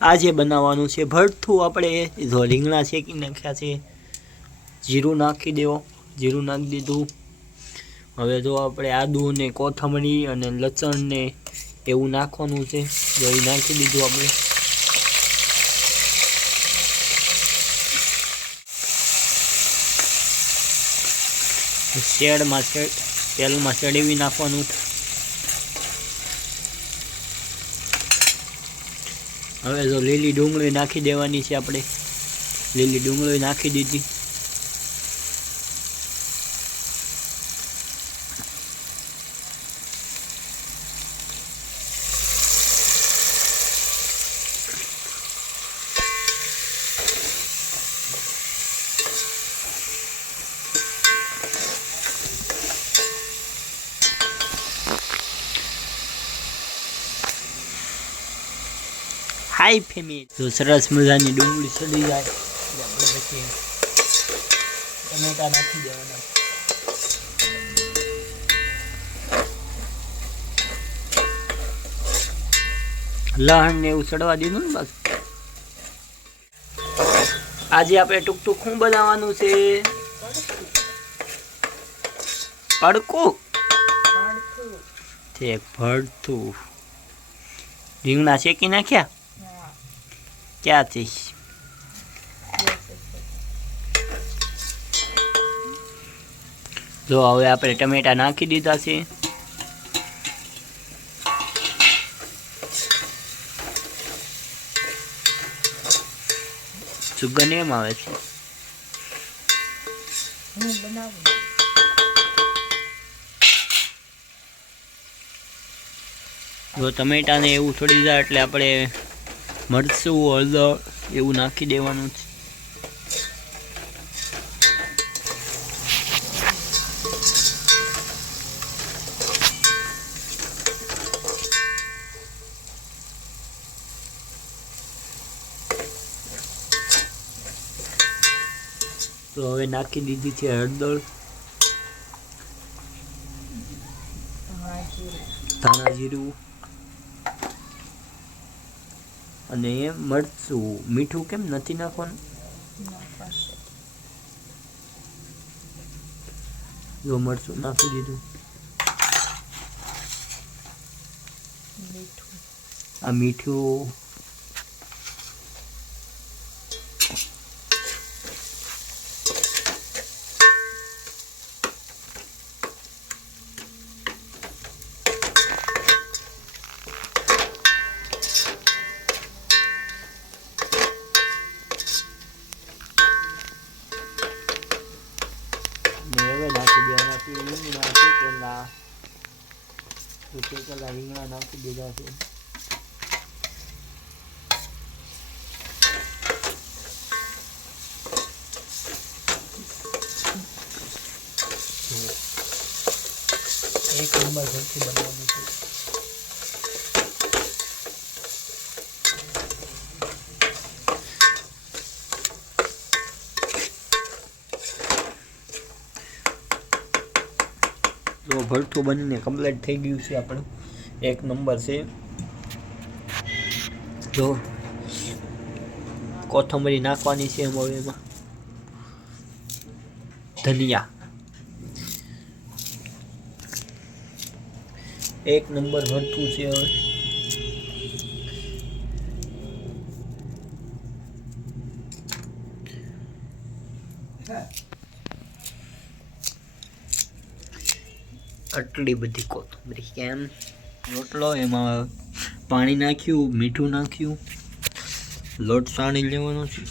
આજે બનાવવાનું છે ભરથું। આપણે જો રીંગણા શેકી નાખ્યા છે, જીરું નાખી દેવો, જીરું નાખી દીધું। હવે જો આપણે આદુ ને કોથમરી અને લસણ ને એવું નાખવાનું છે, જો એ નાખી દીધું આપણે। તેલમાં ચડવી નાખવાનું। હવે જો લીલી ડુંગળી નાખી દેવાની છે આપણે, લીલી ડુંગળી નાખી દીધી। હાઈ ફેમિલી, તો સરસ મજાની ડુંગળી ચડી જાય એટલે આપણે પછી ટમેટા નાખી દેવાના। લહણ ને એવું ચડવા દીધું ને બસ। આજે આપણે ટૂંક ટૂંક શું બનાવવાનું છે? ભરથું। રીંગણા શેકી નાખ્યા ક્યાંથી? જો હવે આપણે ટમેટા નાખી દીધા છે। સુગંધ એમ આવે છે। જો ટમેટા ને એવું છોડી જાય એટલે આપણે મરચું, હળદર એવું નાખી દેવાનું છે। તો હવે નાખી દીધી છે હળદર, ધાણા જીરું અને મરચું। મીઠું કેમ નથી નાખવાનું? જો મરચું નાખી દીધું। આ મીઠું, રીંગણા નાખી દીધા છે। એક નંબર ભરથું બનાવવાનું છે। જો ભરથું બનીને કમ્પ્લીટ થઈ ગયું છે આપણું, એક નંબર છે। જો કોથમરી નાખવાની છે હવે એમાં, ધનિયા, એક નંબર ભરથું છે। હવે આટલી બધી કોથમરી કેમ? રોટલો, એમાં પાણી નાખ્યું, મીઠું નાખ્યું, લોટ સાણી લેવાનો છે।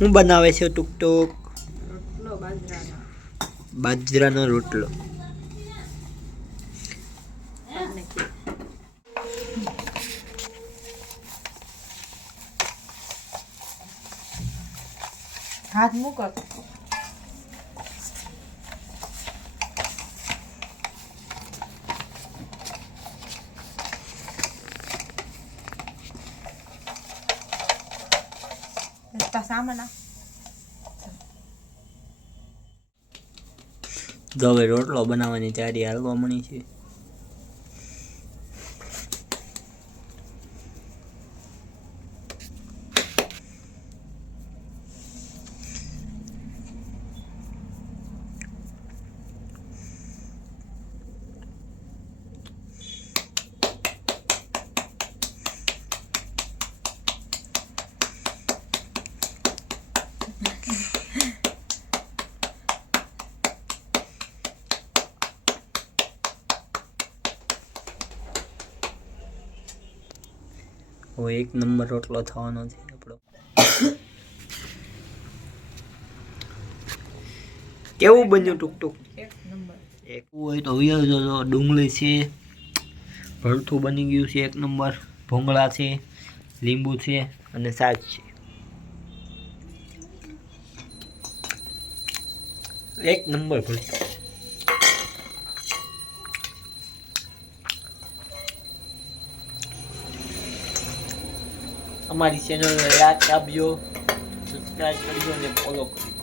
હું બનાવે છે ટૂંક ટૂંક? બાજરાનો રોટલો। હાથ મૂકો। તા સામાન આ તો હવે રોટલો બનાવવાની તૈયારી હાલવા મળી છે. હવે 1 નંબર રોટલો થવાનો છે આપણો. કેવું બન્યું ટુક એક નંબર. એક હોય તો વિયો જો ડુંગળી છે, ભરથું બની ગયું છે 1 નંબર, ભૂંગળા છે, લીંબુ છે અને સાસ છે. 1 નંબર ભરથું. અમારી ચેનલને લાઈક આપજો, સબસ્ક્રાઇબ કરજો અને ફોલો કરજો.